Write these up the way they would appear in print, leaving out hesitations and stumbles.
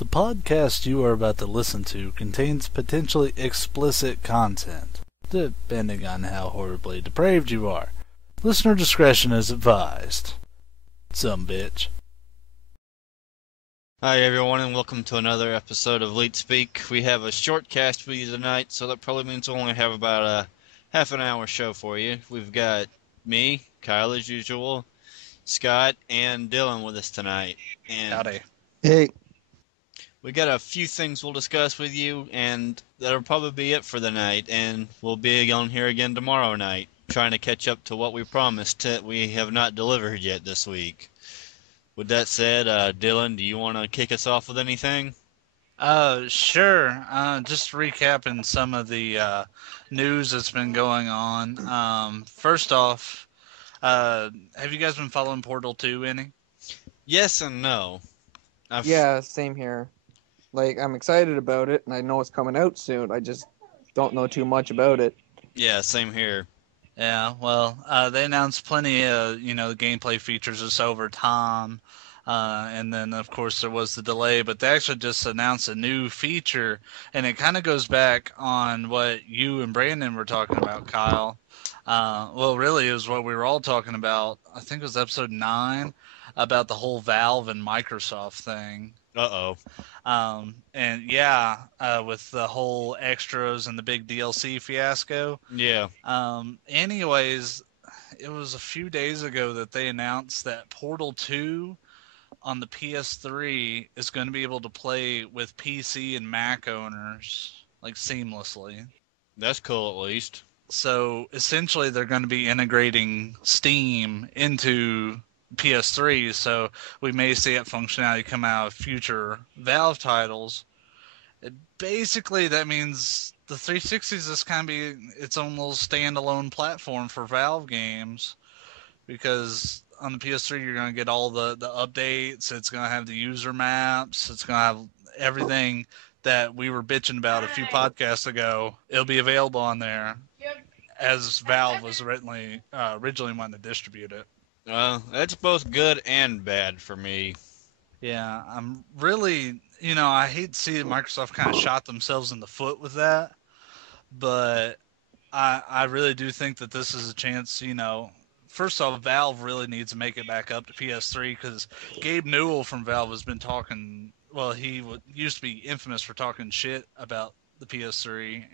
The podcast you are about to listen to contains potentially explicit content, depending on how horribly depraved you are. Listener discretion is advised. Some bitch. Hi everyone, and welcome to another episode of Leet Speak. We have a short cast for you tonight, so that probably means we'll only have about a half an hour show for you. We've got me, Kyle as usual, Scott, and Dylan with us tonight. And Howdy. Hey. we got a few things we'll discuss with you, and that'll probably be it for the night. And we'll be on here again tomorrow night, trying to catch up to what we promised that we have not delivered yet this week. With that said, Dylan, do you want to kick us off with anything? Sure. Just recapping some of the news that's been going on. First off, have you guys been following Portal 2 any? Yes and no. Yeah, same here. Like, I'm excited about it, and I know it's coming out soon. I just don't know too much about it. Yeah, same here. Yeah, well, they announced plenty of, gameplay features this over time. And then, of course, there was the delay, but they actually just announced a new feature, and it kind of goes back on what you and Brandon were talking about, Kyle. Well, really, it was what we were all talking about. I think it was episode 9, about the whole Valve and Microsoft thing. Uh-oh. And yeah, with the whole extras and the big DLC fiasco. Yeah. Anyways, it was a few days ago that they announced that Portal 2 on the PS3 is going to be able to play with PC and Mac owners, like, seamlessly. That's cool, at least. So essentially they're going to be integrating Steam into PS3, so we may see that functionality come out of future Valve titles. Basically, that means the 360 is just kind of be its own little standalone platform for Valve games, because on the PS3 you're going to get all the updates. It's going to have the user maps. It's going to have everything that we were bitching about a few podcasts ago. It'll be available on there, as Valve was originally wanting to distribute it. That's both good and bad for me. Yeah, I'm really, I hate to see that Microsoft kind of shot themselves in the foot with that, but I really do think that this is a chance, first off, Valve really needs to make it back up to PS3, because Gabe Newell from Valve has been talking, well, he used to be infamous for talking shit about the PS3,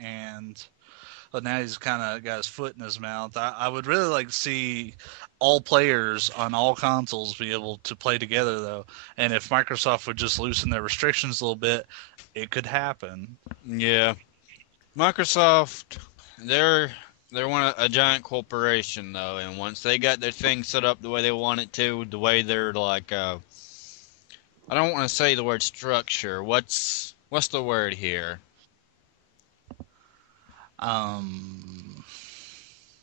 but now he's kind of got his foot in his mouth. I would really like to see all players on all consoles be able to play together, though. And if Microsoft would just loosen their restrictions a little bit, it could happen. Yeah. Microsoft, they're a giant corporation, though, and once they got their thing set up the way they want it to, the way they're like, I don't want to say the word structure. What's the word here?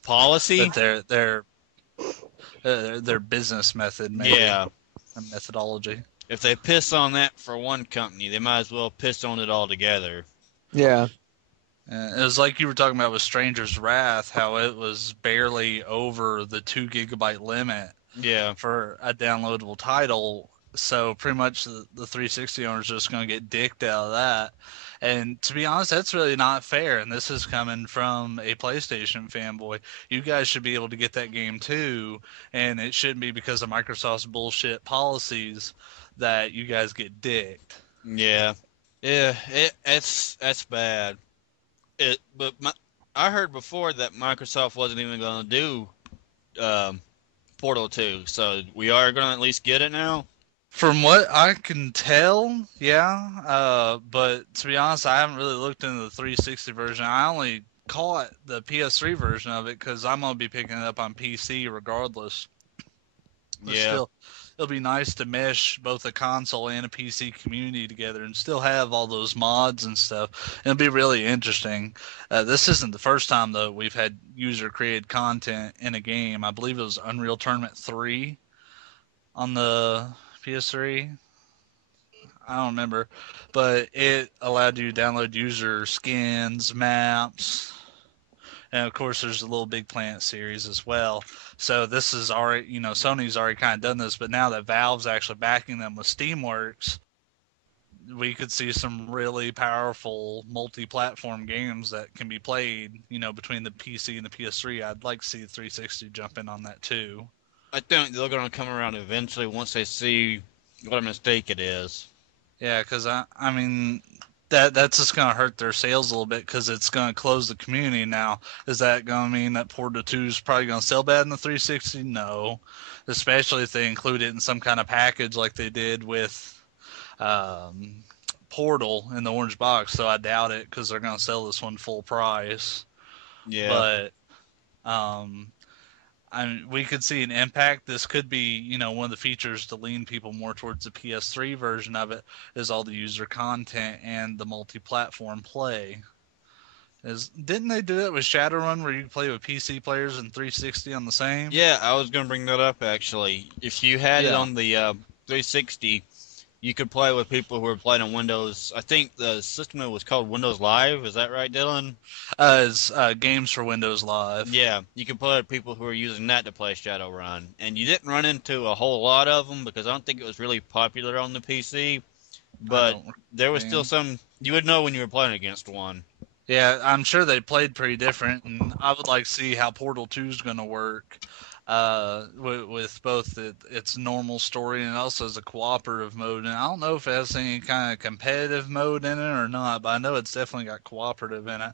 Policy? But their business method, maybe. Yeah. Methodology. If they piss on that for one company, they might as well piss on it all together. Yeah. It was like you were talking about with Stranger's Wrath, how it was barely over the 2 gigabyte limit. Yeah. For a downloadable title. So pretty much the 360 owners are just going to get dicked out of that. And to be honest, that's really not fair. And this is coming from a PlayStation fanboy. You guys should be able to get that game too. And it shouldn't be because of Microsoft's bullshit policies that you guys get dicked. Yeah. Yeah, that's bad. I heard before that Microsoft wasn't even going to do Portal 2. So we are going to at least get it now? From what I can tell, yeah. But to be honest, I haven't really looked into the 360 version. I only caught the PS3 version of it because I'm going to be picking it up on PC regardless. But yeah. Still, it'll be nice to mesh both a console and a PC community together and still have all those mods and stuff. It'll be really interesting. This isn't the first time, though, we've had user-created content in a game. I believe it was Unreal Tournament 3 on the PS3. I don't remember, but it allowed you to download user skins, maps, and of course there's the Little Big Planet series as well. So this is already, Sony's already kind of done this, but now that Valve's actually backing them with Steamworks, we could see some really powerful multi-platform games that can be played, between the PC and the PS3. I'd like to see the 360 jump in on that too. I think they're going to come around eventually once they see what a mistake it is. Yeah, because I mean, that's just going to hurt their sales a little bit because it's going to close the community now. Is that going to mean that Portal 2 is probably going to sell bad in the 360? No, especially if they include it in some kind of package like they did with Portal in the orange box. So I doubt it because they're going to sell this one full price. Yeah. But um, we could see an impact. This could be, one of the features to lean people more towards the PS3 version of it is all the user content and the multi-platform play. Didn't they do that with Shadowrun where you play with PC players and 360 on the same? Yeah, I was going to bring that up actually. If you had it on the 360, you could play with people who were playing on Windows. I think the system was called Windows Live. Is that right, Dylan? It's Games for Windows Live. Yeah, you could play with people who were using that to play Shadowrun. And you didn't run into a whole lot of them because I don't think it was really popular on the PC. But there was still some... You would know when you were playing against one. Yeah, I'm sure they played pretty different, and I would like to see how Portal 2 is going to work with both its normal story and also as a cooperative mode. And I don't know if it has any kind of competitive mode in it or not, but I know it's definitely got cooperative in it.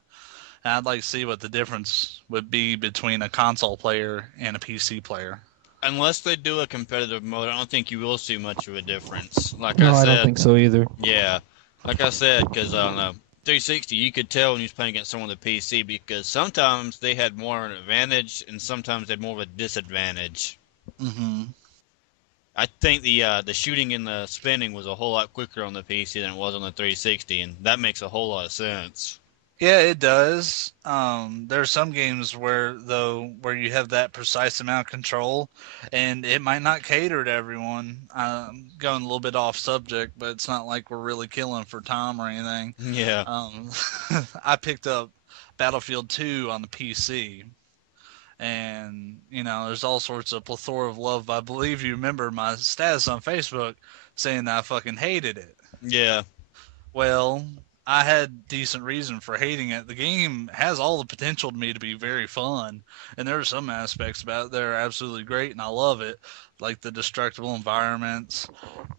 And I'd like to see what the difference would be between a console player and a PC player. Unless they do a competitive mode, I don't think you will see much of a difference. I don't think so either. Yeah, like I said, because on the 360, you could tell when you was playing against someone on the PC because sometimes they had more of an advantage and sometimes they had more of a disadvantage. Mm-hmm. I think the shooting and the spinning was a whole lot quicker on the PC than it was on the 360, and that makes a whole lot of sense. Yeah, it does. There are some games where you have that precise amount of control, and it might not cater to everyone. Going a little bit off subject, but it's not like we're really killing for time or anything. Yeah. I picked up Battlefield 2 on the PC, and there's all sorts of plethora of love. I believe you remember my status on Facebook saying that I fucking hated it. Yeah. Well, I had decent reason for hating it. The game has all the potential to me to be very fun, and there are some aspects about it that are absolutely great, and I love it, like the destructible environments.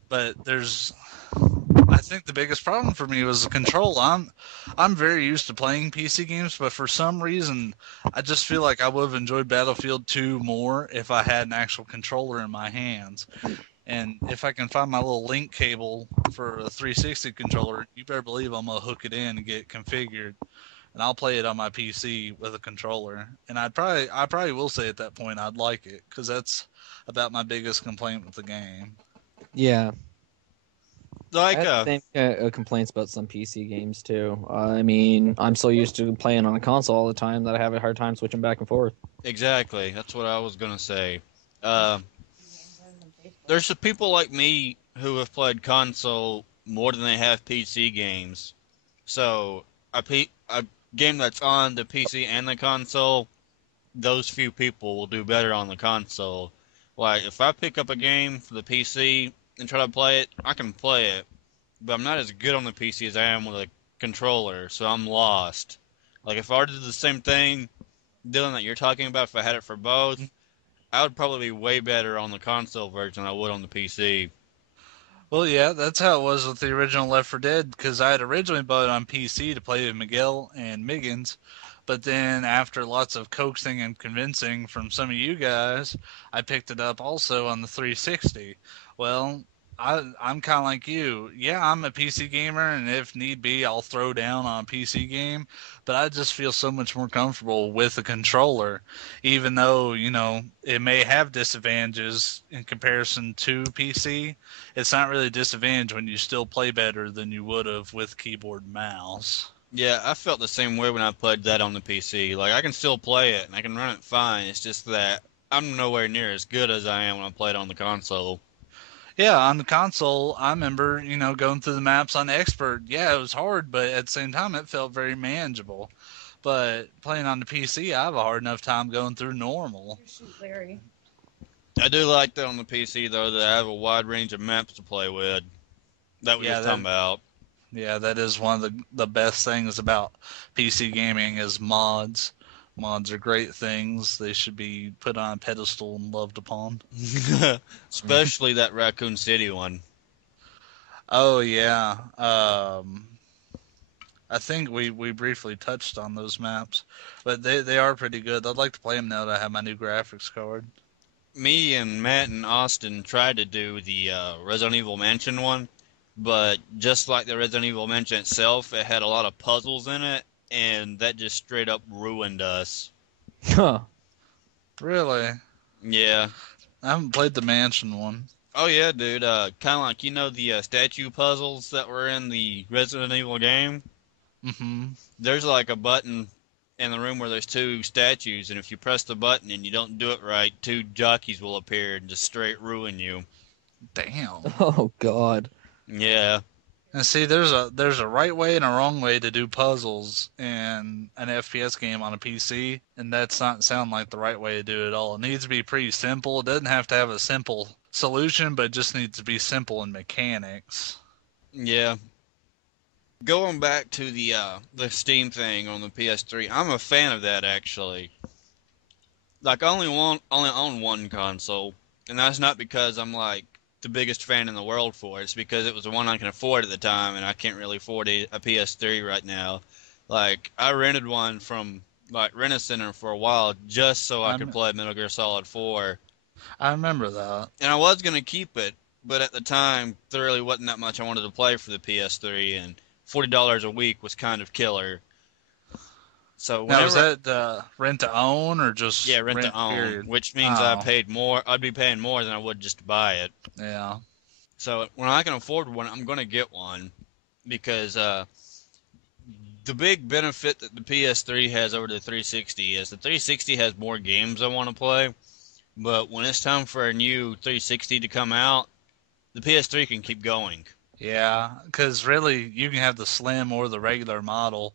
But I think the biggest problem for me was the control. I'm very used to playing PC games, but for some reason, I just feel like I would have enjoyed Battlefield 2 more if I had an actual controller in my hands. And if I can find my little link cable for a 360 controller, you better believe I'm going to hook it in and get it configured. And I'll play it on my PC with a controller. And I probably will say at that point I'd like it, because that's about my biggest complaint with the game. Yeah. Like I have complaints about some PC games too. I mean, I'm so used to playing on a console all the time that I have a hard time switching back and forth. Exactly. That's what I was going to say. There's some people like me who have played console more than they have PC games. So a game that's on the PC and the console, those few people will do better on the console. Like, if I pick up a game for the PC and try to play it, I can play it. But I'm not as good on the PC as I am with a controller, so I'm lost. Like, if I were to do the same thing, Dylan, that you're talking about, if I had it for both, I would probably be way better on the console version than I would on the PC. Well, yeah, that's how it was with the original Left 4 Dead, because I had originally bought it on PC to play with Miguel and Miggins, but then after lots of coaxing and convincing from some of you guys, I picked it up also on the 360. Well, I'm kind of like you. Yeah, I'm a PC gamer, and if need be, I'll throw down on a PC game, but I just feel so much more comfortable with a controller, even though, it may have disadvantages in comparison to PC. It's not really a disadvantage when you still play better than you would have with keyboard and mouse. Yeah, I felt the same way when I played that on the PC. Like, I can still play it, and I can run it fine. It's just that I'm nowhere near as good as I am when I play it on the console. Yeah, on the console, I remember, going through the maps on Expert. Yeah, it was hard, but at the same time, it felt very manageable. But playing on the PC, I have a hard enough time going through normal. I do like that on the PC, though, that I have a wide range of maps to play with. that we Yeah, just talking about. Yeah, that is one of the best things about PC gaming is mods. Mods are great things. They should be put on a pedestal and loved upon. Especially that Raccoon City one. Oh yeah. I think we briefly touched on those maps, but they are pretty good. I'd like to play them now that I have my new graphics card. Me and Matt and Austin tried to do the Resident Evil Mansion one, but just like the Resident Evil Mansion itself, it had a lot of puzzles in it, and that just straight up ruined us. Huh. Really? Yeah. I haven't played the mansion one. Oh yeah, dude. Kind of like the statue puzzles that were in the Resident Evil game. Mm-hmm. There's like a button in the room where there's two statues, and if you press the button and you don't do it right, two jockeys will appear and just straight ruin you. Damn. Oh God. Yeah. And see, there's a right way and a wrong way to do puzzles in an FPS game on a PC, and that's not sound like the right way to do it at all. It needs to be pretty simple. It doesn't have to have a simple solution, but it just needs to be simple in mechanics. Yeah. Going back to the Steam thing on the PS3, I'm a fan of that actually. Like I only own one console, and that's not because I'm like the biggest fan in the world for it. It's because it was the one I can afford at the time, and I can't really afford a PS3 right now. Like I rented one from like Rent a Center for a while just so I could play Metal Gear Solid 4, I remember that. and I was gonna keep it, but at the time there really wasn't that much I wanted to play for the PS3, and $40 a week was kind of killer. So Now, is whenever that rent to own or just yeah, rent to own, period? which means Oh. I'd be paying more than I would just to buy it. Yeah. So when I can afford one, I'm going to get one because the big benefit that the PS3 has over the 360 is the 360 has more games I want to play, but when it's time for a new 360 to come out, the PS3 can keep going. Yeah, because really, you can have the slim or the regular model,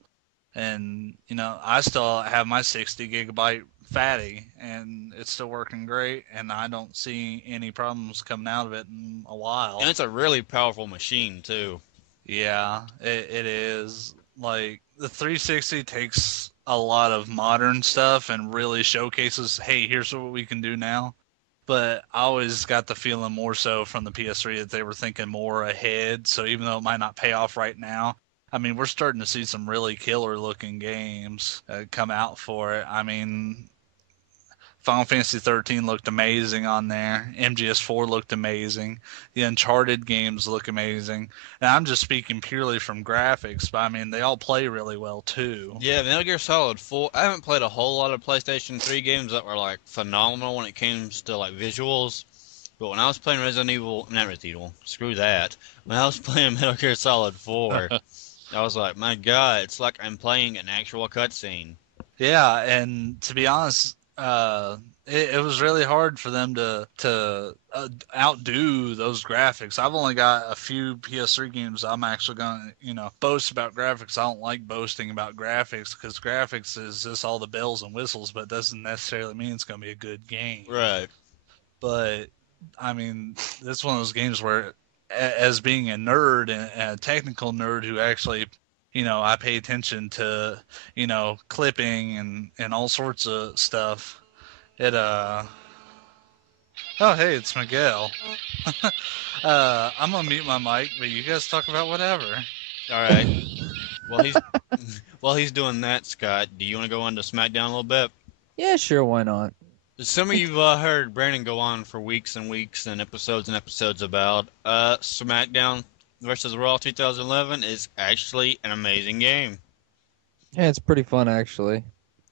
and I still have my 60 gigabyte fatty, and it's still working great, and I don't see any problems coming out of it in a while. And it's a really powerful machine too. Yeah, it is. Like the 360 takes a lot of modern stuff and really showcases, hey, here's what we can do now. But I always got the feeling more so from the PS3 that they were thinking more ahead. So even though it might not pay off right now, I mean, we're starting to see some really killer looking games come out for it. I mean, Final Fantasy 13 looked amazing on there. MGS4 looked amazing. The Uncharted games look amazing. And I'm just speaking purely from graphics, but I mean, they all play really well too. Yeah, Metal Gear Solid 4. I haven't played a whole lot of PlayStation 3 games that were like phenomenal when it comes to like visuals. But when I was playing not Resident Evil, screw that. When I was playing Metal Gear Solid 4, I was like, my God, it's like I'm playing an actual cutscene. Yeah, and to be honest, it was really hard for them to outdo those graphics. I've only got a few PS3 games I'm actually going to, boast about graphics. I don't like boasting about graphics because graphics is just all the bells and whistles, but it doesn't necessarily mean it's going to be a good game. Right. But, I mean, this is one of those games where, as being a nerd and a technical nerd who actually I pay attention to, clipping and all sorts of stuff. Oh, hey, it's Miguel. I'm gonna mute my mic, but you guys talk about whatever. All right. While he's doing that, Scott, do you want to go on to Smackdown a little bit? Yeah, sure. Why not? Some of you heard Brandon go on for weeks and weeks and episodes about SmackDown versus Raw 2011 is actually an amazing game. Yeah, it's pretty fun actually.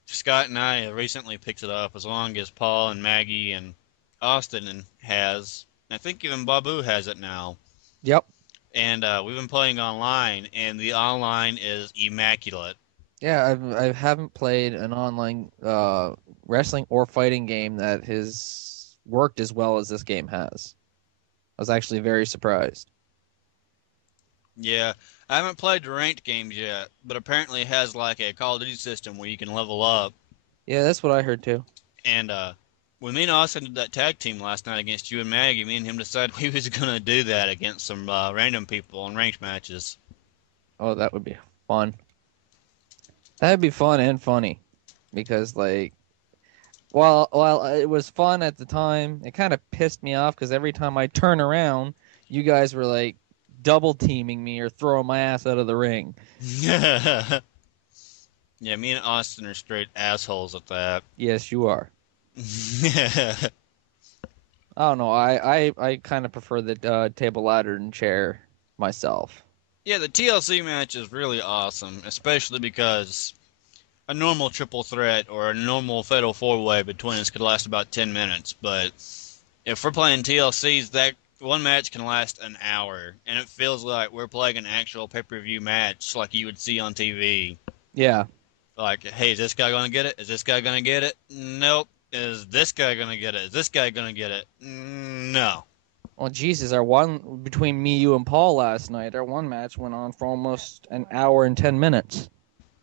Scott and I recently picked it up, as long as Paul and Maggie and Austin has. I think even Babu has it now. Yep. And we've been playing online, and the online is immaculate. Yeah, I haven't played an online wrestling or fighting game that has worked as well as this game has. I was actually very surprised. Yeah, I haven't played the ranked games yet, but apparently it has like a Call of Duty system where you can level up. Yeah, that's what I heard too. And When me and Austin did that tag team last night against you and Maggie, me and him decided we was gonna do that against some random people in ranked matches. Oh, that would be fun. That'd be fun and funny, because like, while it was fun at the time, it kind of pissed me off because every time I turn around, you guys were like double teaming me or throwing my ass out of the ring. Yeah, me and Austin are straight assholes at that. Yes, you are. I don't know. I kind of prefer the table, ladder, and chair myself. Yeah, the TLC match is really awesome, especially because a normal triple threat or a normal fatal four-way between us could last about 10 minutes, but if we're playing TLCs, that one match can last an hour, and it feels like we're playing an actual pay-per-view match like you would see on TV. Yeah. Like, hey, is this guy going to get it? Is this guy going to get it? Nope. Is this guy going to get it? Is this guy going to get it? No. Well, Jesus, our one between me, you, and Paul last night, our one match went on for almost an hour and 10 minutes.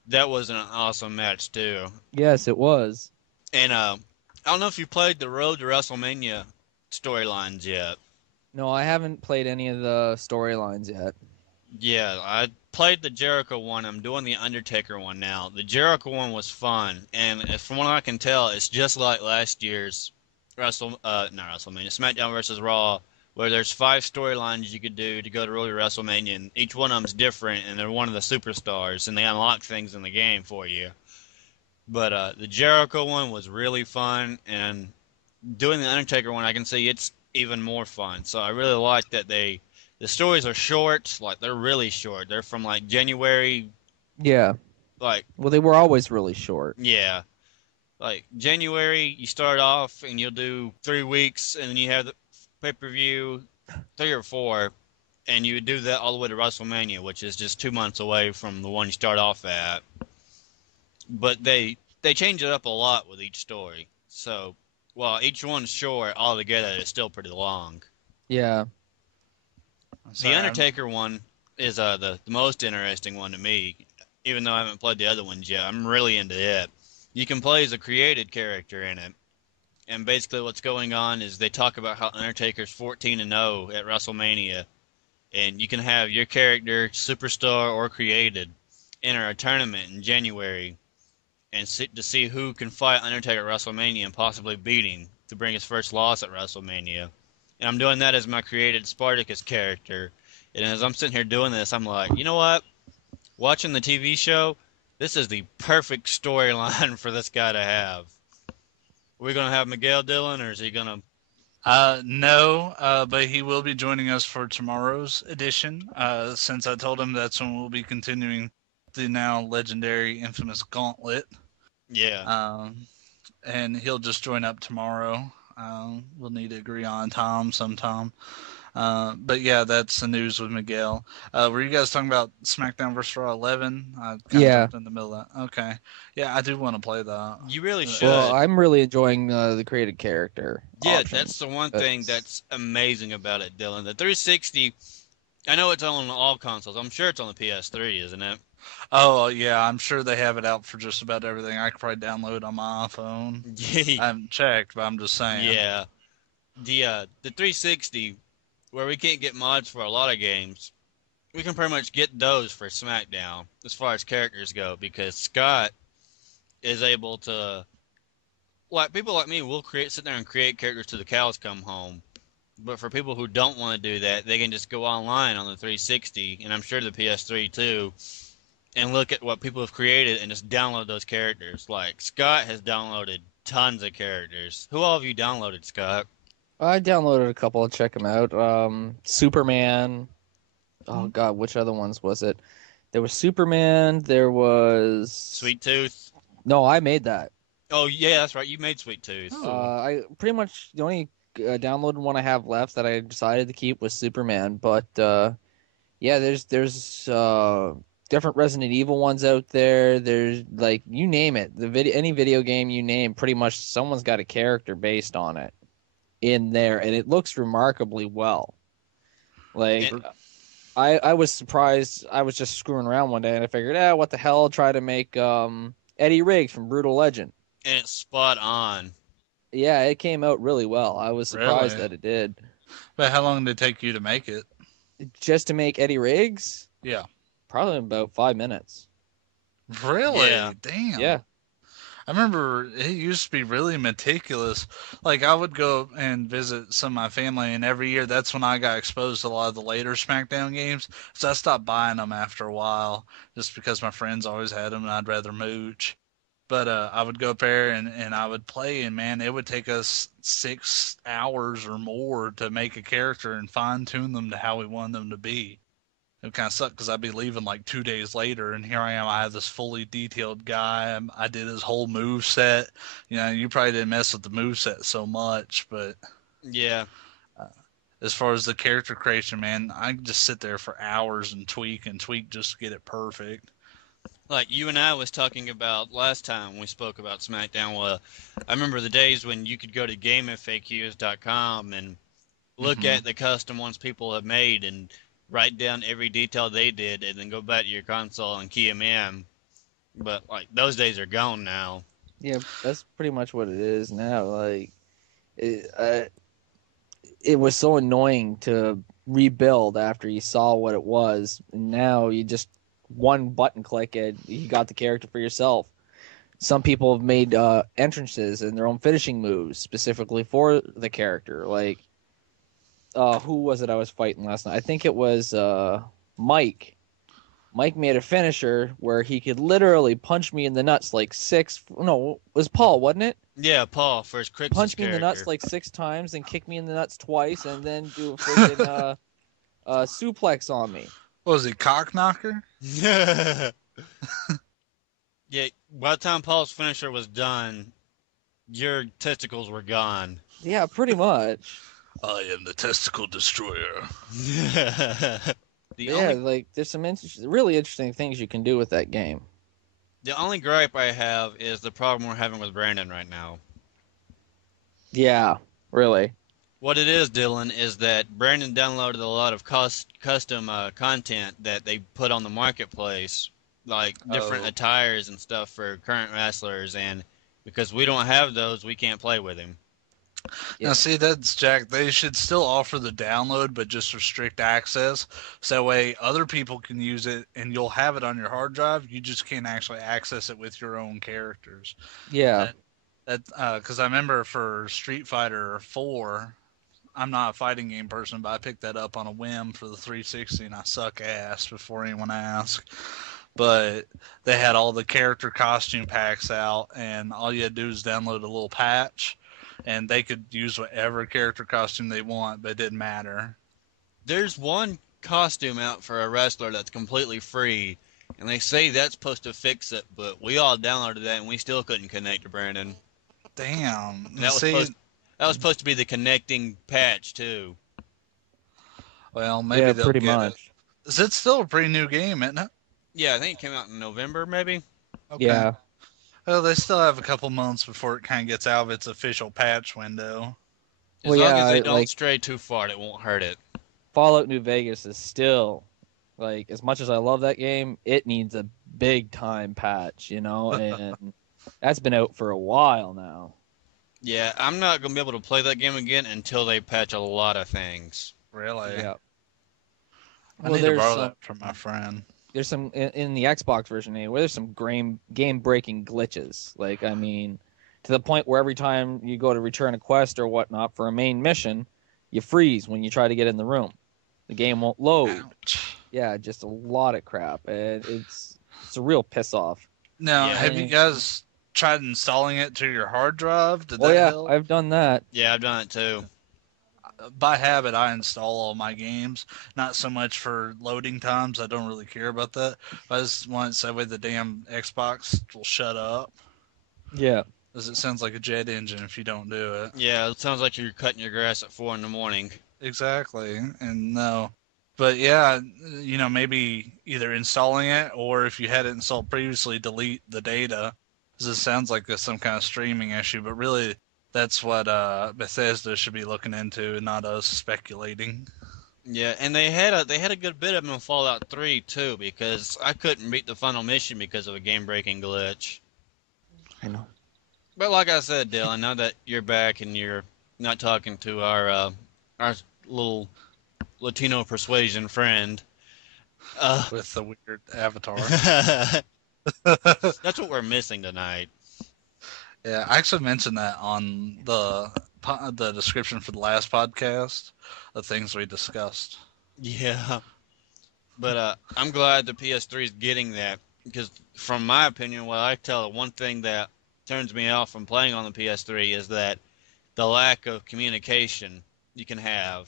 That was an awesome match, too. Yes, it was. And I don't know if you played the Road to WrestleMania storylines yet. No, I haven't played any of the storylines yet. Yeah, I played the Jericho one. I'm doing the Undertaker one now. The Jericho one was fun, and from what I can tell, it's just like last year's not WrestleMania, SmackDown versus Raw, where there's 5 storylines you could do to go to Road to WrestleMania, and each one of them's different, and they're one of the superstars, and they unlock things in the game for you. But the Jericho one was really fun, and doing the Undertaker one, I can see it's even more fun. So I really like that the stories are short, like they're really short. They're from like January, Yeah. like, Well, they were always really short. yeah, like January you start off and you'll do 3 weeks, and then you have the pay-per-view 3 or 4, and you would do that all the way to WrestleMania, which is just 2 months away from the one you start off at. But they change it up a lot with each story. So while each one's short, altogether it's still pretty long. Yeah. The Undertaker one is the most interesting one to me, even though I haven't played the other ones yet. I'm really into it. You can play as a created character in it, and basically what's going on is they talk about how Undertaker's 14-0 at WrestleMania, and you can have your character, superstar or created, enter a tournament in January and to see who can fight Undertaker at WrestleMania and possibly beat him to bring his first loss at WrestleMania. And I'm doing that as my created Spartacus character. And as I'm sitting here doing this, I'm like, you know what? Watching the TV show, this is the perfect storyline for this guy to have. Are we going to have Miguel Dillon, or is he going to... No, but he will be joining us for tomorrow's edition, since I told him that's when we'll be continuing the now legendary, infamous Gauntlet. Yeah. And he'll just join up tomorrow. We'll need to agree on time sometime. But yeah, that's the news with Miguel. Were you guys talking about SmackDown vs. Raw 11? I kind of jumped in the middle of that. Okay. Yeah, I do want to play that. You really should. Well, I'm really enjoying the created character. Yeah, option. that's the one thing that's amazing about it, Dylan. The 360, I know it's on all consoles. I'm sure it's on the PS3, isn't it? Oh, yeah, I'm sure they have it out for just about everything. I could probably download on my iPhone. I haven't checked, but I'm just saying. Yeah. The 360, where we can't get mods for a lot of games, we can pretty much get those for SmackDown as far as characters go, because Scott is able to, like, people like me will sit there and create characters till the cows come home. But for people who don't want to do that, they can just go online on the 360, and I'm sure the PS3 too, and look at what people have created and just download those characters. Like, Scott has downloaded tons of characters. Who all have you downloaded, Scott? I downloaded a couple. Check them out. Superman. Oh God, which other ones was it? There was Superman. There was Sweet Tooth. No, I made that. Oh yeah, that's right. You made Sweet Tooth. I pretty much the only downloaded one I have left that I decided to keep was Superman. But yeah, there's different Resident Evil ones out there. There's, like, you name it, any video game you name, pretty much someone's got a character based on it in there, and it looks remarkably well. Like, I was surprised. I was just screwing around one day, and I figured, what the hell? I'll try to make Eddie Riggs from Brutal Legend. And it's spot on. Yeah, it came out really well. I was surprised Really? that it did. But how long did it take you to make it? Just to make Eddie Riggs, Yeah. probably about 5 minutes. Yeah. Really? Damn. Yeah. I remember it used to be really meticulous. Like I would go and visit some of my family, and every year that's when I got exposed to a lot of the later Smackdown games. So I stopped buying them after a while, just because my friends always had them, and I'd rather mooch. But I would go up there and I would play, and man, it would take us 6 hours or more to make a character and fine tune them to how we wanted them to be. It would kind of suck because I'd be leaving like 2 days later, and here I am. I have this fully detailed guy. I did his whole move set. You know, you probably didn't mess with the move set so much, but Yeah. as far as the character creation, man, I can just sit there for hours and tweak and tweak just to get it perfect. Like you and I was talking about last time we spoke about SmackDown. Well, I remember the days when you could go to GameFAQs.com and look Mhm. at the custom ones people have made and write down every detail they did, and then go back to your console and key them in. But like those days are gone now. Yeah, that's pretty much what it is now. Like, it was so annoying to rebuild after you saw what it was. And now you just one button click and you got the character for yourself. Some people have made entrances and their own finishing moves specifically for the character. Like, who was it I was fighting last night? I think it was Mike. Mike made a finisher where he could literally punch me in the nuts like six. No, it was Paul, wasn't it? Yeah, Paul for his Crixus Punch me in the nuts character. like 6 times and kick me in the nuts twice and then do a freaking suplex on me. What was he, cock knocker? Yeah, by the time Paul's finisher was done, your testicles were gone. Yeah, pretty much. I am the testicle destroyer. the Yeah, only like there's some really interesting things you can do with that game. the only gripe I have is the problem we're having with Brandon right now. Yeah, really. What it is, Dylan, is that Brandon downloaded a lot of custom content that they put on the marketplace, like different Oh. attires and stuff for current wrestlers, and because we don't have those, we can't play with him. Yeah. Now, see, that's Jack. They should still offer the download, but just restrict access. So that way other people can use it and you'll have it on your hard drive. You just can't actually access it with your own characters. Yeah. Because I remember for Street Fighter 4, I'm not a fighting game person, but I picked that up on a whim for the 360 and I suck ass before anyone asked. But they had all the character costume packs out, and all you had to do is download a little patch, and they could use whatever character costume they want, but it didn't matter. There's one costume out for a wrestler that's completely free, and they say that's supposed to fix it, but we all downloaded that and we still couldn't connect to Brandon. Damn. And that was supposed to be the connecting patch too. Well, maybe Yeah, they'll pretty get much. it. Is it still a pretty new game, isn't it? Yeah, I think it came out in November, maybe. Okay. Yeah. Well, they still have a couple months before it kind of gets out of its official patch window. As Well, long yeah, as they don't like- stray too far, it won't hurt it. Fallout New Vegas is still like, as much as I love that game, it needs a big time patch, and that's been out for a while now. Yeah, I'm not going to be able to play that game again until they patch a lot of things. Really? Yeah. I Well, need to there's borrow some- that from my friend. There's some in the Xbox version anyway. There's some game breaking glitches. Like, I mean, to the point where every time you go to return a quest or whatnot for a main mission, you freeze when you try to get in the room. The game won't load. Ouch. Yeah, just a lot of crap, and it's a real piss off. Now, Yeah. have you guys tried installing it to your hard drive? Did Oh that yeah, help? I've done that. Yeah, I've done it too. By habit, I install all my games. Not so much for loading times. I don't really care about that. I just want it so that way the damn Xbox will shut up. Yeah. Because it sounds like a jet engine if you don't do it. Yeah, it sounds like you're cutting your grass at 4 in the morning. Exactly. And no. But yeah, maybe either installing it or if you had it installed previously, delete the data. Because it sounds like there's some kind of streaming issue. But really, that's what Bethesda should be looking into and not us speculating. Yeah, and they had a good bit of them in Fallout 3 too, because I couldn't beat the final mission because of a game-breaking glitch. I know. But like I said, Dylan, now that you're back and you're not talking to our little Latino persuasion friend, uh, with the weird avatar. that's what we're missing tonight. Yeah, I actually mentioned that on the description for the last podcast, the things we discussed. Yeah, but I'm glad the PS3 is getting that because, from my opinion, what I tell, one thing that turns me off from playing on the PS3 is that the lack of communication you can have.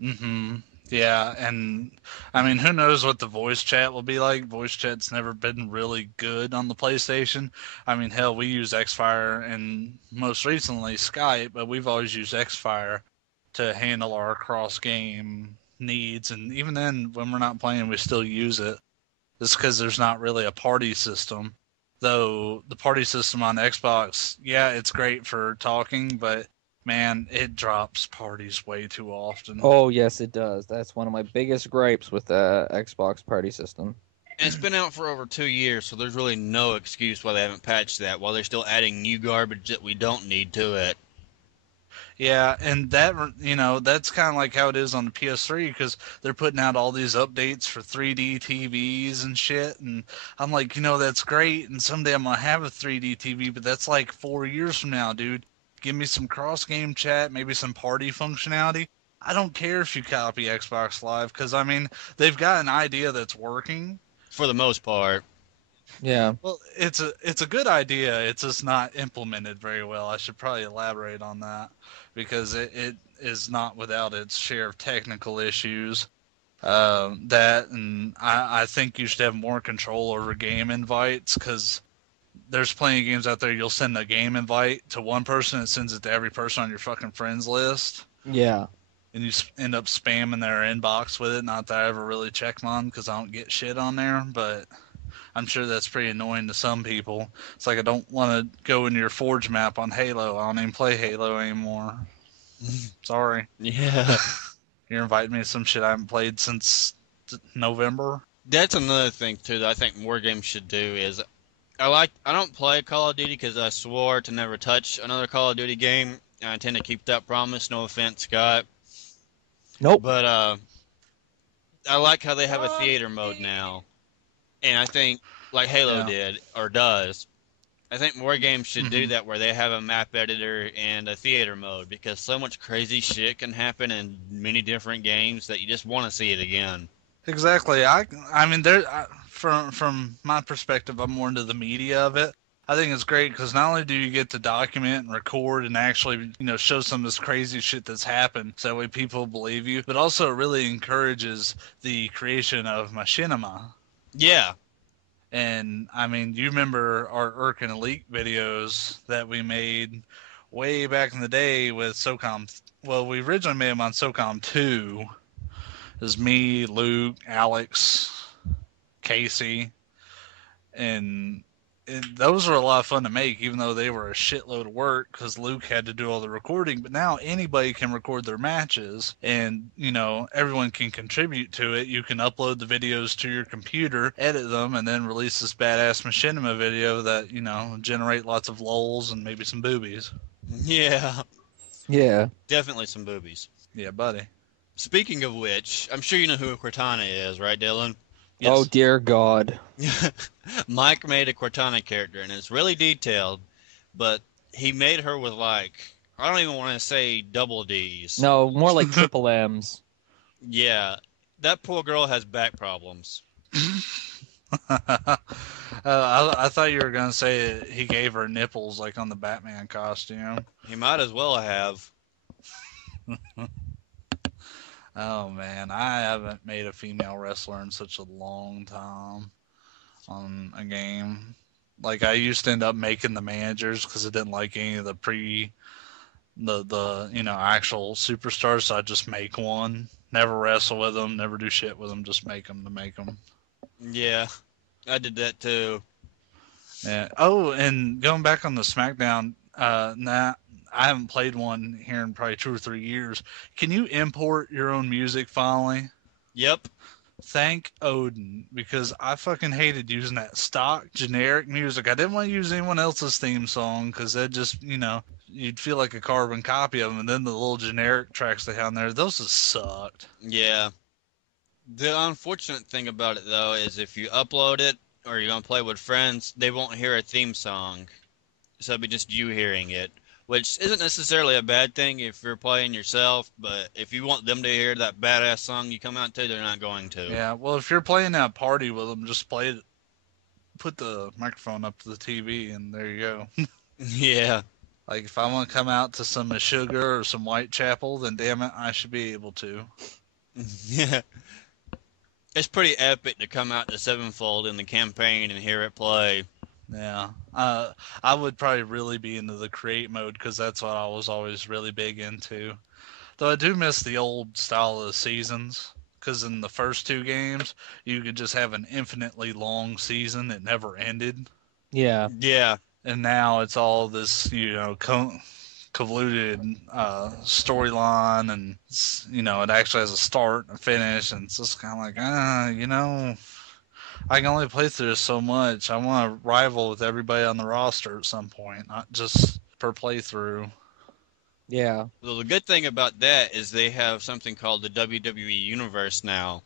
Mm-hmm. Yeah, and I mean, who knows what the voice chat will be like? Voice chat's never been really good on the PlayStation. I mean, hell, we use Xfire and most recently Skype, but we've always used Xfire to handle our cross-game needs. And even then, when we're not playing, we still use it. It's because there's not really a party system. Though the party system on Xbox, yeah, it's great for talking, but man, it drops parties way too often. Oh yes, it does. That's one of my biggest gripes with the Xbox party system. And it's been out for over 2 years, so there's really no excuse why they haven't patched that, while they're still adding new garbage that we don't need to it. Yeah, and that, that's kind of like how it is on the PS3 because they're putting out all these updates for 3D TVs and shit. And I'm like, that's great. And someday I'm going to have a 3D TV, but that's like 4 years from now, dude. Give me some cross game chat, maybe some party functionality. I don't care if you copy Xbox Live because, I mean, they've got an idea that's working. For the most part. Yeah. Well, it's a good idea. It's just not implemented very well. I should probably elaborate on that because it is not without its share of technical issues. That and I think you should have more control over game invites because there's plenty of games out there. You'll send a game invite to one person, it sends it to every person on your fucking friends list, Yeah. and you end up spamming their inbox with it. Not that I ever really check mine because I don't get shit on there, but I'm sure that's pretty annoying to some people. It's like I don't want to go into your Forge map on Halo. I don't even play Halo anymore. Sorry. Yeah. You're inviting me to some shit I haven't played since November. That's another thing, too, that I think more games should do is I don't play Call of Duty because I swore to never touch another Call of Duty game. And I tend to keep that promise. No offense, Scott. Nope. But I like how they have a theater mode now. And I think, like Halo did, or does, I think more games should do that where they have a map editor and a theater mode because so much crazy shit can happen in many different games that you just want to see it again. Exactly. I mean, from my perspective, I'm more into the media of it. I think it's great because not only do you get to document and record and actually, show some of this crazy shit that's happened, so that way people believe you, but also it really encourages the creation of machinima. Yeah. And I mean, you remember our Urk and Leet videos that we made way back in the day with SOCOM. Well, we originally made them on SOCOM 2. It was me, Luke, Alex, Casey, and those were a lot of fun to make, even though they were a shitload of work because Luke had to do all the recording. But now anybody can record their matches, and everyone can contribute to it. You can upload the videos to your computer, edit them, and then release this badass machinima video that generate lots of lulls and maybe some boobies. Yeah. Yeah. Definitely some boobies. Yeah, buddy. Speaking of which, I'm sure you know who a Cortana is, right, Dylan? Yes. Oh dear God. Mike made a Cortana character, and it's really detailed, but he made her with, like, I don't even want to say double Ds. No, more like triple M's. Yeah, that poor girl has back problems. I thought you were going to say he gave her nipples like on the Batman costume. He might as well have. Oh man, I haven't made a female wrestler in such a long time on a game. Like I used to end up making the managers because I didn't like any of the actual superstars, so I just make one. Never wrestle with them, never do shit with them, just make them to make them. Yeah, I did that too. Yeah. Oh, and going back on the Smackdown, I haven't played one here in probably 2 or 3 years. Can you import your own music finally? Yep. Thank Odin, because I fucking hated using that stock generic music. I didn't want to use anyone else's theme song because that just, you'd feel like a carbon copy of them. And then the little generic tracks they had on there, those just sucked. Yeah. The unfortunate thing about it, though, is if you upload it or you're going to play with friends, they won't hear a theme song. So it'll be just you hearing it, which isn't necessarily a bad thing if you're playing yourself, but if you want them to hear that badass song you come out to, they're not going to. Yeah, well, if you're playing that party with them, just play it, put the microphone up to the TV, and there you go. Yeah. Like, if I want to come out to some Sugar or some Whitechapel, then damn it, I should be able to. Yeah. It's pretty epic to come out to Sevenfold in the campaign and hear it play. Yeah. I would probably really be into the create mode because that's what I was always really big into. Though I do miss the old style of the seasons because in the first two games, you could just have an infinitely long season that never ended. Yeah. Yeah. And now it's all this, convoluted storyline, and it actually has a start and a finish, and it's just kind of like, I can only play through this so much. I want to rival with everybody on the roster at some point, not just per playthrough. Yeah. Well, the good thing about that is they have something called the WWE Universe now,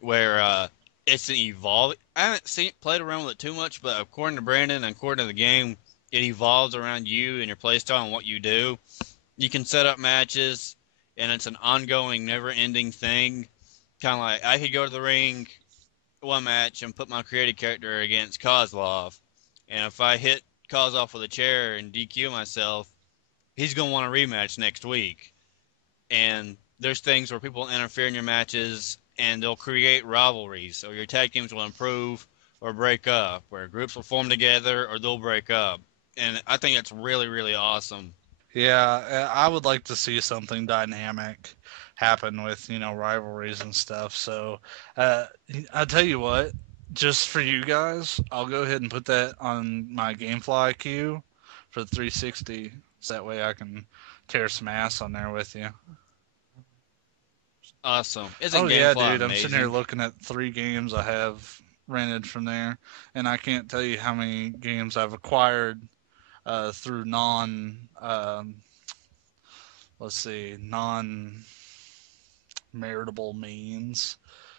where it's an evolve. I haven't played around with it too much, but according to Brandon and according to the game, it evolves around you and your playstyle and what you do. You can set up matches, and it's an ongoing, never-ending thing. Kind of like I could go to the ring one match and put my created character against Kozlov, and if I hit Kozlov with a chair and DQ myself, he's going to want a rematch next week. And there's things where people interfere in your matches, and they'll create rivalries. So your tag teams will improve or break up, where groups will form together or they'll break up. And I think that's really, really awesome. Yeah, I would like to see something dynamic happen with, rivalries and stuff. So, I'll tell you what, just for you guys, I'll go ahead and put that on my Gamefly queue for the 360. So that way I can tear some ass on there with you. Awesome. Isn't Oh, yeah, Gamefly dude. I'm sitting here amazing? looking at 3 games I have rented from there, and I can't tell you how many games I've acquired through non-maritable means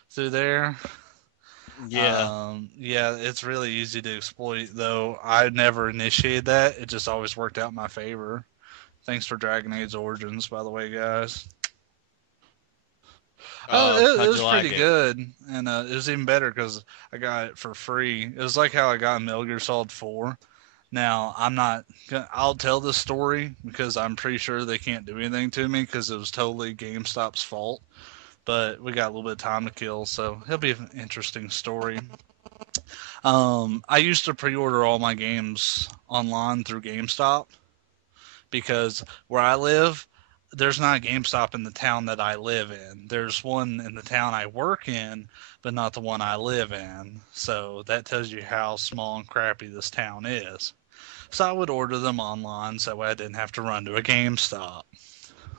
through there. Yeah. Yeah, it's really easy to exploit, though. I never initiated that. It just always worked out in my favor. Thanks for Dragon Age Origins, by the way, guys. It How'd was you like pretty it? good, and it was even better because I got it for free. It was like how I got Metal Gear Solid 4. Now, I'll tell this story because I'm pretty sure they can't do anything to me because it was totally GameStop's fault. But we got a little bit of time to kill, so it'll be an interesting story. I used to pre-order all my games online through GameStop because where I live, there's not a GameStop in the town that I live in. There's one in the town I work in, but not the one I live in. So that tells you how small and crappy this town is. So I would order them online so that way I didn't have to run to a GameStop.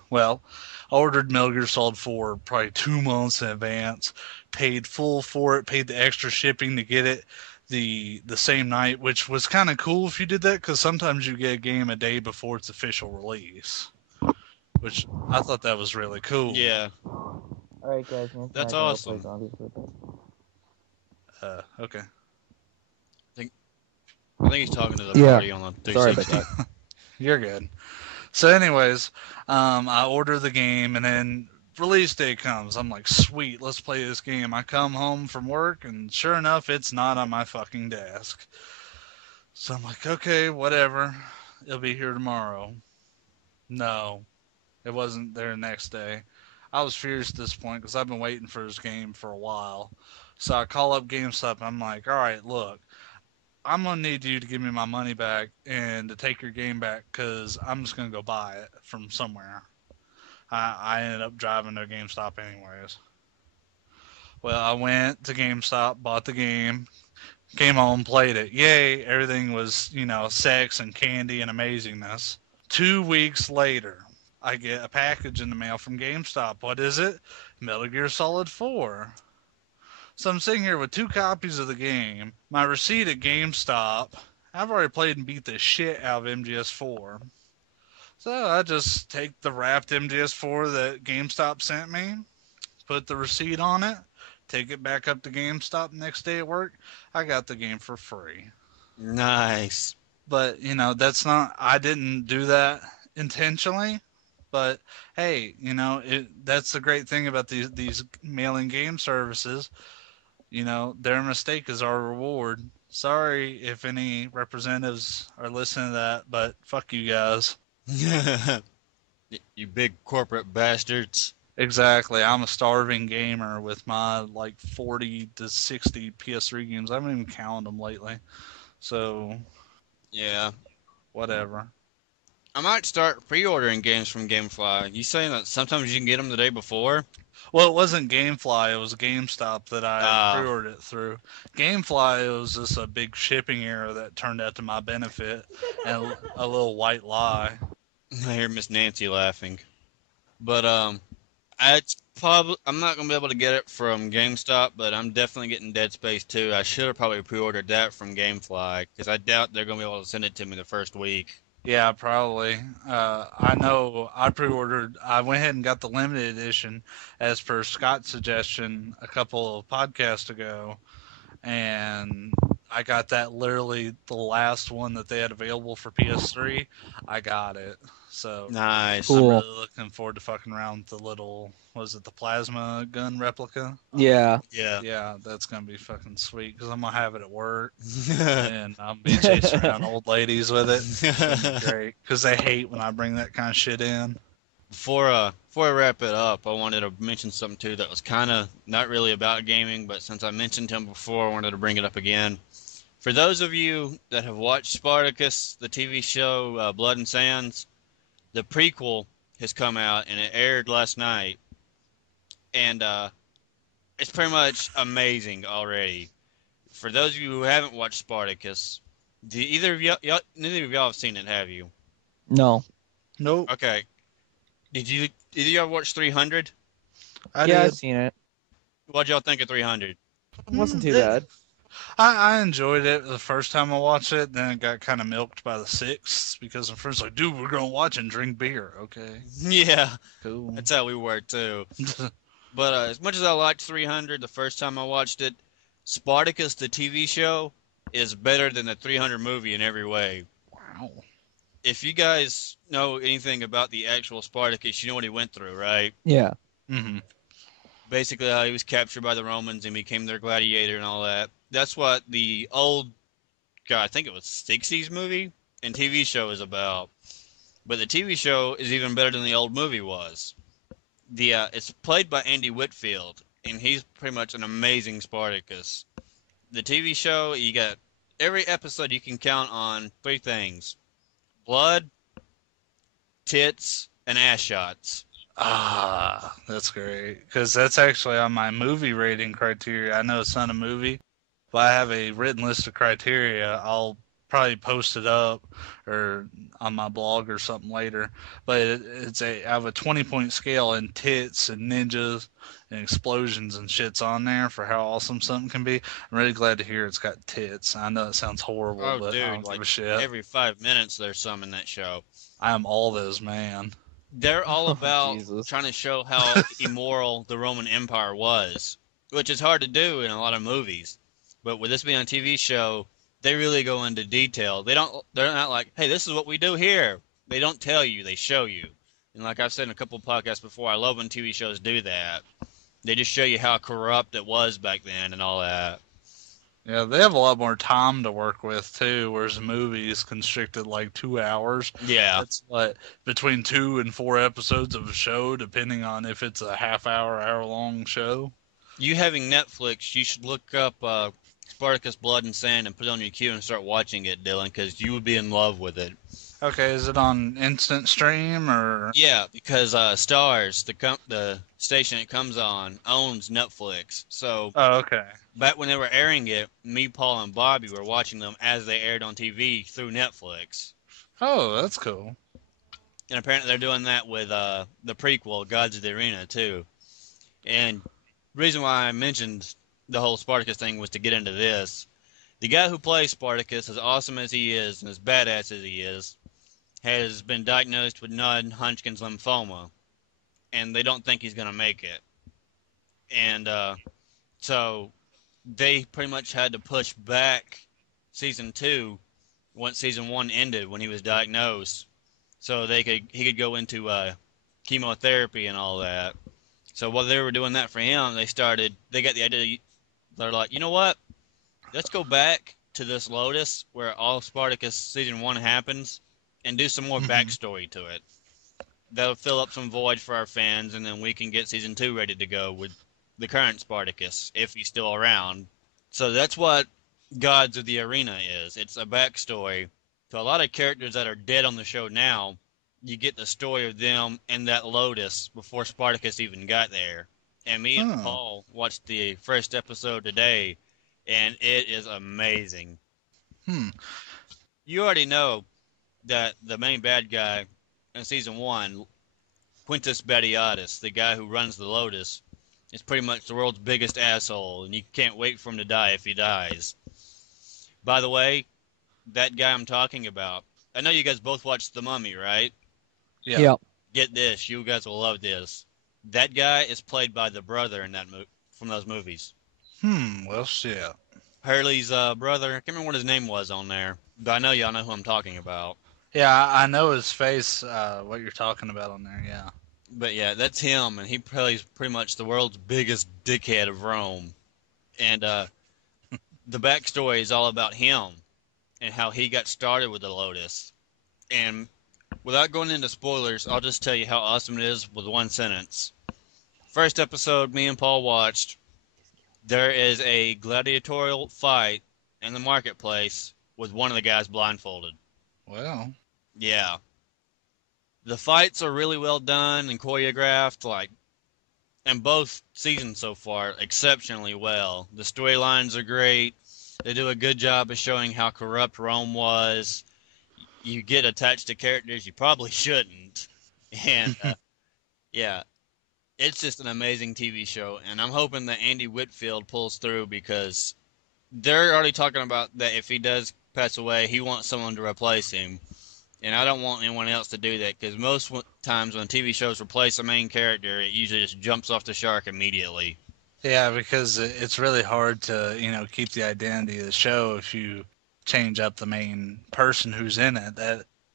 Well, I ordered Metal Gear Solid 4 probably 2 months in advance, paid full for it, paid the extra shipping to get it the same night, which was kind of cool if you did that because sometimes you get a game a day before its official release, which I thought that was really cool. Yeah. All right, guys. That's awesome. Okay. I think he's talking to the Yeah. party on the Sorry 360. about that. You're good. So, anyways, I order the game, and then release day comes. I'm like, sweet, let's play this game. I come home from work, and sure enough, it's not on my fucking desk. So I'm like, okay, whatever. It'll be here tomorrow. No, it wasn't there the next day. I was furious at this point because I've been waiting for this game for a while. So I call up GameStop. I'm like, all right, look, I'm going to need you to give me my money back and to take your game back because I'm just going to go buy it from somewhere. I ended up driving to GameStop anyways. Well, I went to GameStop, bought the game, came home, played it. Yay, everything was, sex and candy and amazingness. 2 weeks later, I get a package in the mail from GameStop. What is it? Metal Gear Solid 4. So I'm sitting here with 2 copies of the game, my receipt at GameStop. I've already played and beat the shit out of MGS4. So I just take the wrapped MGS4 that GameStop sent me, put the receipt on it, take it back up to GameStop next day at work. I got the game for free. Nice. But, that's not, I didn't do that intentionally. But hey, that's the great thing about these mailing game services. Their mistake is our reward. Sorry if any representatives are listening to that, but fuck you guys. You big corporate bastards. Exactly. I'm a starving gamer with my like 40 to 60 PS3 games. I haven't even counted them lately. So, Yeah. whatever. I might start pre-ordering games from Gamefly. You saying that sometimes you can get them the day before? Well, it wasn't Gamefly, it was GameStop that I Ah. pre-ordered it through. Gamefly, it was just a big shipping error that turned out to my benefit and a little white lie. I hear Miss Nancy laughing. But I'm not gonna be able to get it from GameStop, but I'm definitely getting Dead Space 2. I should have probably pre-ordered that from Gamefly because I doubt they're gonna be able to send it to me the first week. Yeah, probably. I know I pre-ordered. I went ahead and got the limited edition, as per Scott's suggestion a couple of podcasts ago, and I got that literally the last one that they had available for PS3. I got it, so Nice. Cool. I'm really looking forward to fucking around with the little, was it the plasma gun replica? Yeah. Yeah. Yeah, that's gonna be fucking sweet because I'm gonna have it at work and I'll be chasing around old ladies with it. It's gonna be great because they hate when I bring that kind of shit in. Before I wrap it up, I wanted to mention something too that was kind of not really about gaming, but since I mentioned him before, I wanted to bring it up again. For those of you that have watched Spartacus, the TV show Blood and Sands, the prequel has come out and it aired last night, and it's pretty much amazing already. For those of you who haven't watched Spartacus, neither of y'all have seen it, have you? No. Nope. Okay. Did you ever watch 300? I Yeah, did. I've seen it. What'd y'all think of 300? It wasn't too It- bad. I enjoyed it the first time I watched it. Then it got kind of milked by the sixth because my friends were like, dude, we're gonna watch and drink beer. Okay, Yeah, cool. that's how we were too. But as much as I liked 300 the first time I watched it, Spartacus the TV show is better than the 300 movie in every way. Wow. If you guys know anything about the actual Spartacus, you know what he went through, right? Yeah. Mm-hmm. Basically how he was captured by the Romans and became their gladiator and all that. That's what the old, God, I think it was 60s movie and TV show is about. But the TV show is even better than the old movie was. It's played by Andy Whitfield, and he's pretty much an amazing Spartacus. The TV show, you got every episode you can count on 3 things: blood, tits, and ass shots. Ah, that's great because that's actually on my movie rating criteria. I know it's not a movie, but I have a written list of criteria. I'll probably post it up or on my blog or something later. But I have a 20-point scale and tits and ninjas and explosions and shits on there for how awesome something can be. I'm really glad to hear it's got tits. I know it sounds horrible, Oh, but I dude, don't like give a shit. every 5 minutes there's some in that show. I am all those, man. They're all Oh, about Jesus. trying to show how immoral the Roman Empire was, which is hard to do in a lot of movies. But with this being a TV show, they really go into detail. They're not like, hey, this is what we do here. They don't tell you, they show you. And like I've said in a couple of podcasts before, I love when TV shows do that. They just show you how corrupt it was back then and all that. Yeah, they have a lot more time to work with too, whereas movies constricted like 2 hours. Yeah. That's what, between 2 and 4 episodes of a show, depending on if it's a half hour, hour long show. You having Netflix, you should look up Spartacus Blood and Sand and put it on your queue and start watching it, Dylan, because you would be in love with it. Okay, is it on instant stream or? Yeah, because Stars, the station it comes on, owns Netflix. So Oh, okay. back when they were airing it, me, Paul, and Bobby were watching them as they aired on TV through Netflix. Oh, that's cool. And apparently they're doing that with the prequel, Gods of the Arena, too. And reason why I mentioned the whole Spartacus thing was to get into this. The guy who plays Spartacus, as awesome as he is and as badass as he is, has been diagnosed with non-Hodgkin's lymphoma, and they don't think he's going to make it. And so they pretty much had to push back season 2 once season 1 ended when he was diagnosed, so he could go into chemotherapy and all that. So while they were doing that for him, they got the idea. They're like, you know what? Let's go back to this Lotus where all Spartacus season 1 happens and do some more backstory to it. That'll fill up some void for our fans, and then we can get season 2 ready to go with the current Spartacus, if he's still around. So that's what Gods of the Arena is. It's a backstory to a lot of characters that are dead on the show now. You get the story of them and that Lotus before Spartacus even got there. And me and Paul watched the first episode today, and it is amazing. You already know that the main bad guy in season 1, Quintus Battiatus, the guy who runs the Lotus, is pretty much the world's biggest asshole, and you can't wait for him to die if he dies. By the way, that guy I'm talking about, I know you guys both watched The Mummy, right? Yeah. Yep. Get this, you guys will love this. That guy is played by the brother in that from those movies. Well, shit. Hurley's brother, I can't remember what his name was on there, but I know y'all know who I'm talking about. Yeah, I know his face, what you're talking about on there, yeah. But yeah, that's him, and he plays pretty much the world's biggest dickhead of Rome. And the backstory is all about him and how he got started with the Lotus. And without going into spoilers, I'll just tell you how awesome it is with one sentence. First episode me and Paul watched, there is a gladiatorial fight in the marketplace with one of the guys blindfolded. Well. Yeah. The fights are really well done and choreographed, and both seasons so far, exceptionally well. The storylines are great. They do a good job of showing how corrupt Rome was. You get attached to characters you probably shouldn't. And, yeah, it's just an amazing TV show. And I'm hoping that Andy Whitfield pulls through, because they're already talking about that if he does pass away, he wants someone to replace him. And I don't want anyone else to do that, because most times when TV shows replace a main character, it usually just jumps off the shark immediately. Yeah, because it's really hard to, keep the identity of the show if you change up the main person who's in it.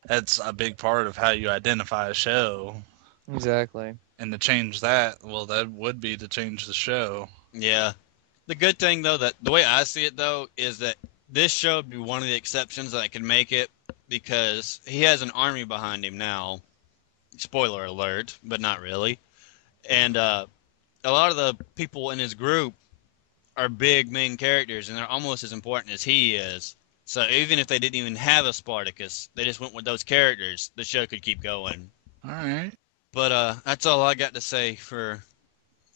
That's a big part of how you identify a show. Exactly. And to change that, well, that would be to change the show. Yeah. The good thing, though, that the way I see it, though, is that this show would be one of the exceptions that can make it, because he has an army behind him now. Spoiler alert, but not really. And a lot of the people in his group are big main characters, and they're almost as important as he is. So even if they didn't even have a Spartacus, they just went with those characters, the show could keep going. All right. But that's all I got to say for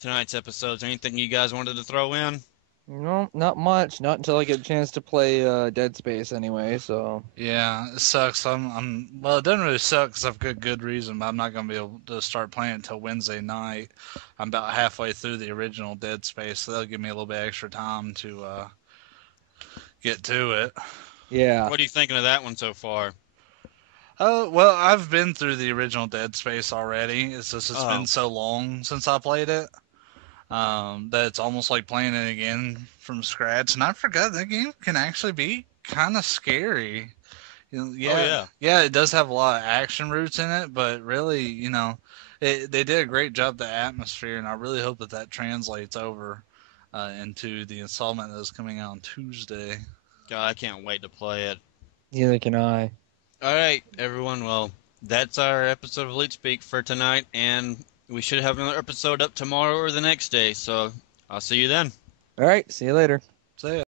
tonight's episodes. Anything you guys wanted to throw in? No, not much. Not until I get a chance to play Dead Space anyway. So Yeah, it sucks. Well, it doesn't really suck because I've got good reason, but I'm not going to be able to start playing until Wednesday night. I'm about halfway through the original Dead Space, so that'll give me a little bit extra time to get to it. yeah. What are you thinking of that one so far? Well, I've been through the original Dead Space already. It's just it's been so long since I played it that it's almost like playing it again from scratch. And I forgot that game can actually be kind of scary. Yeah, it does have a lot of action roots in it, but really, they did a great job with the atmosphere, and I really hope that translates over into the installment that is coming out on Tuesday. God, I can't wait to play it. Neither can I. All right, everyone. Well, that's our episode of Leet Speak for tonight, and we should have another episode up tomorrow or the next day. So I'll see you then. All right. See you later. So yeah.